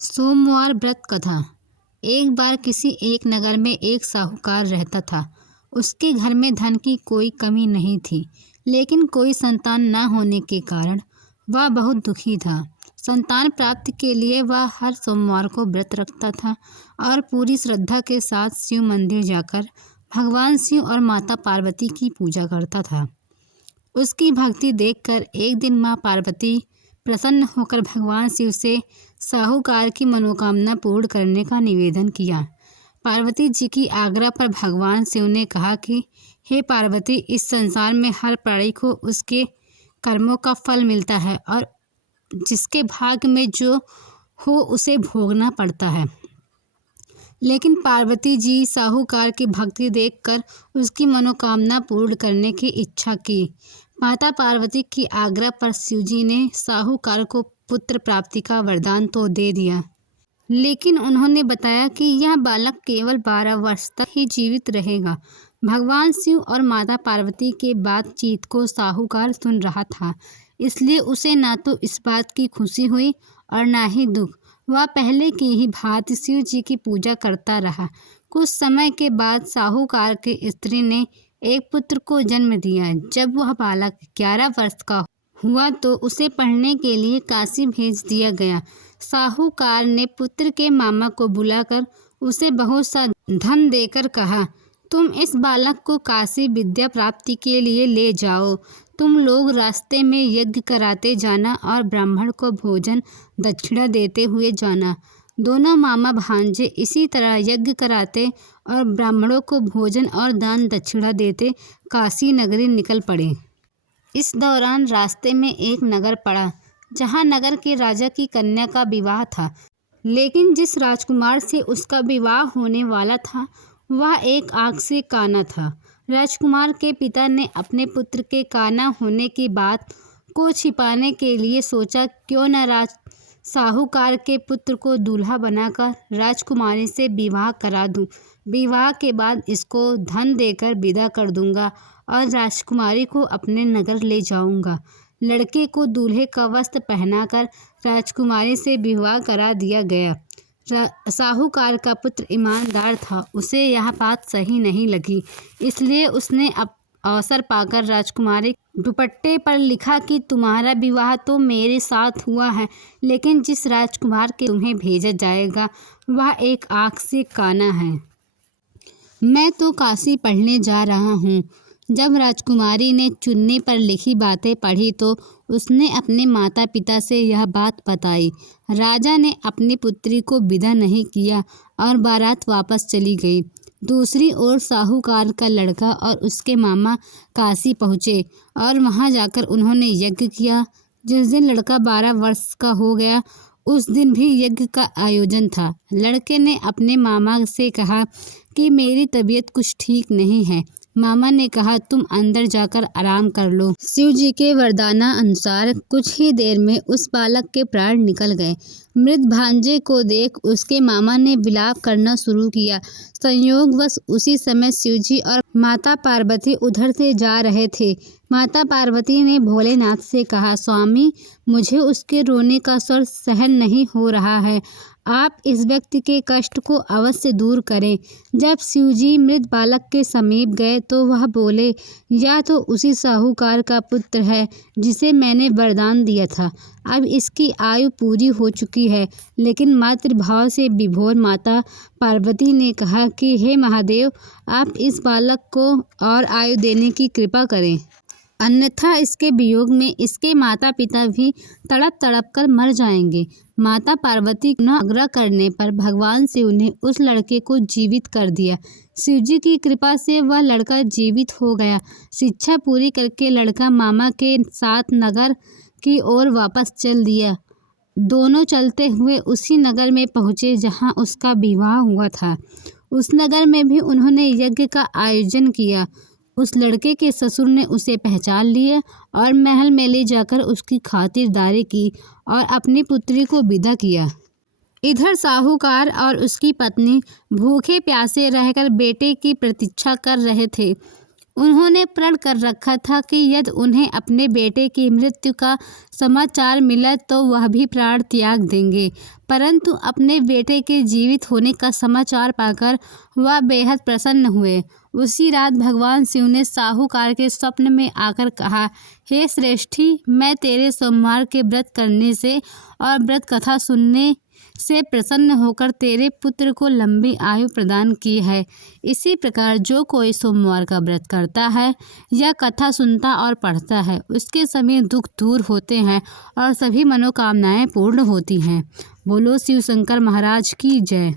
सोमवार व्रत कथा। एक बार किसी एक नगर में एक साहूकार रहता था। उसके घर में धन की कोई कमी नहीं थी, लेकिन कोई संतान न होने के कारण वह बहुत दुखी था। संतान प्राप्ति के लिए वह हर सोमवार को व्रत रखता था और पूरी श्रद्धा के साथ शिव मंदिर जाकर भगवान शिव और माता पार्वती की पूजा करता था। उसकी भक्ति देखकर एक दिन माँ पार्वती प्रसन्न होकर भगवान शिव से साहूकार की मनोकामना पूर्ण करने का निवेदन किया। पार्वती जी की आग्रह पर भगवान शिव ने कहा कि हे पार्वती, इस संसार में हर प्राणी को उसके कर्मों का फल मिलता है और जिसके भाग्य में जो हो उसे भोगना पड़ता है। लेकिन पार्वती जी साहूकार की भक्ति देखकर उसकी मनोकामना पूर्ण करने की इच्छा की। माता पार्वती की आग्रह पर शिवजी ने साहूकार को पुत्र प्राप्ति का वरदान तो दे दिया, लेकिन उन्होंने बताया कि यह बालक केवल 12 वर्ष तक ही जीवित रहेगा। भगवान शिव और माता पार्वती के बातचीत को साहूकार सुन रहा था, इसलिए उसे ना तो इस बात की खुशी हुई और ना ही दुख। वह पहले की ही भांति शिव जी की पूजा करता रहा। कुछ समय के बाद साहूकार की स्त्री ने एक पुत्र को जन्म दिया। जब वह बालक 11 वर्ष का हुआ तो उसे पढ़ने के लिए काशी भेज दिया गया। साहूकार ने पुत्र के मामा को बुलाकर उसे बहुत सा धन देकर कहा, तुम इस बालक को काशी विद्या प्राप्ति के लिए ले जाओ। तुम लोग रास्ते में यज्ञ कराते जाना और ब्राह्मण को भोजन दक्षिणा देते हुए जाना। दोनों मामा भांजे इसी तरह यज्ञ कराते और ब्राह्मणों को भोजन और दान दक्षिणा देते काशी नगरी निकल पड़े। इस दौरान रास्ते में एक नगर पड़ा, जहां नगर के राजा की कन्या का विवाह था। लेकिन जिस राजकुमार से उसका विवाह होने वाला था वह एक आँख से काना था। राजकुमार के पिता ने अपने पुत्र के काना होने की बात को छिपाने के लिए सोचा, क्यों न साहूकार के पुत्र को दूल्हा बनाकर राजकुमारी से विवाह करा दूं। विवाह के बाद इसको धन देकर विदा कर दूंगा और राजकुमारी को अपने नगर ले जाऊंगा। लड़के को दूल्हे का वस्त्र पहनाकर राजकुमारी से विवाह करा दिया गया। साहूकार का पुत्र ईमानदार था, उसे यह बात सही नहीं लगी, इसलिए उसने अवसर पाकर राजकुमारी दुपट्टे पर लिखा कि तुम्हारा विवाह तो मेरे साथ हुआ है, लेकिन जिस राजकुमार के तुम्हें भेजा जाएगा वह एक आँख से काना है। मैं तो काशी पढ़ने जा रहा हूँ। जब राजकुमारी ने चुन्नी पर लिखी बातें पढ़ी तो उसने अपने माता पिता से यह बात बताई। राजा ने अपनी पुत्री को विदा नहीं किया और बारात वापस चली गई। दूसरी ओर साहूकार का लड़का और उसके मामा काशी पहुँचे और वहां जाकर उन्होंने यज्ञ किया। जिस दिन लड़का 12 वर्ष का हो गया उस दिन भी यज्ञ का आयोजन था। लड़के ने अपने मामा से कहा कि मेरी तबीयत कुछ ठीक नहीं है। मामा ने कहा, तुम अंदर जाकर आराम कर लो। शिव जी के वरदाना अनुसार कुछ ही देर में उस बालक के प्राण निकल गए। मृत भांजे को देख उसके मामा ने विलाप करना शुरू किया। संयोगवश उसी समय शिवजी और माता पार्वती उधर से जा रहे थे। माता पार्वती ने भोलेनाथ से कहा, स्वामी, मुझे उसके रोने का स्वर सहन नहीं हो रहा है। आप इस व्यक्ति के कष्ट को अवश्य दूर करें। जब शिवजी मृत बालक के समीप गए तो वह बोले, यह तो उसी साहूकार का पुत्र है जिसे मैंने वरदान दिया था। अब इसकी आयु पूरी हो चुकी है। लेकिन मातृभाव से विभोर माता पार्वती ने कहा कि हे महादेव, आप इस बालक को और आयु देने की कृपा करें, अन्यथा इसके वियोग में इसके माता पिता भी तड़प तड़प कर मर जाएंगे। माता पार्वती न आग्रह करने पर भगवान शिव ने उस लड़के को जीवित कर दिया। शिवजी की कृपा से वह लड़का जीवित हो गया। शिक्षा पूरी करके लड़का मामा के साथ नगर की ओर वापस चल दिया। दोनों चलते हुए उसी नगर में पहुँचे जहाँ उसका विवाह हुआ था। उस नगर में भी उन्होंने यज्ञ का आयोजन किया। उस लड़के के ससुर ने उसे पहचान लिया और महल में ले जाकर उसकी खातिरदारी की और अपनी पुत्री को विदा किया। इधर साहूकार और उसकी पत्नी भूखे प्यासे रहकर बेटे की प्रतीक्षा कर रहे थे। उन्होंने प्रण कर रखा था कि यदि उन्हें अपने बेटे की मृत्यु का समाचार मिला तो वह भी प्राण त्याग देंगे, परंतु अपने बेटे के जीवित होने का समाचार पाकर वह बेहद प्रसन्न हुए। उसी रात भगवान शिव ने साहूकार के स्वप्न में आकर कहा, हे श्रेष्ठी, मैं तेरे सोमवार के व्रत करने से और व्रत कथा सुनने से प्रसन्न होकर तेरे पुत्र को लंबी आयु प्रदान की है। इसी प्रकार जो कोई सोमवार का व्रत करता है या कथा सुनता और पढ़ता है, उसके सभी दुख दूर होते हैं और सभी मनोकामनाएं पूर्ण होती हैं। बोलो शिव शंकर महाराज की जय।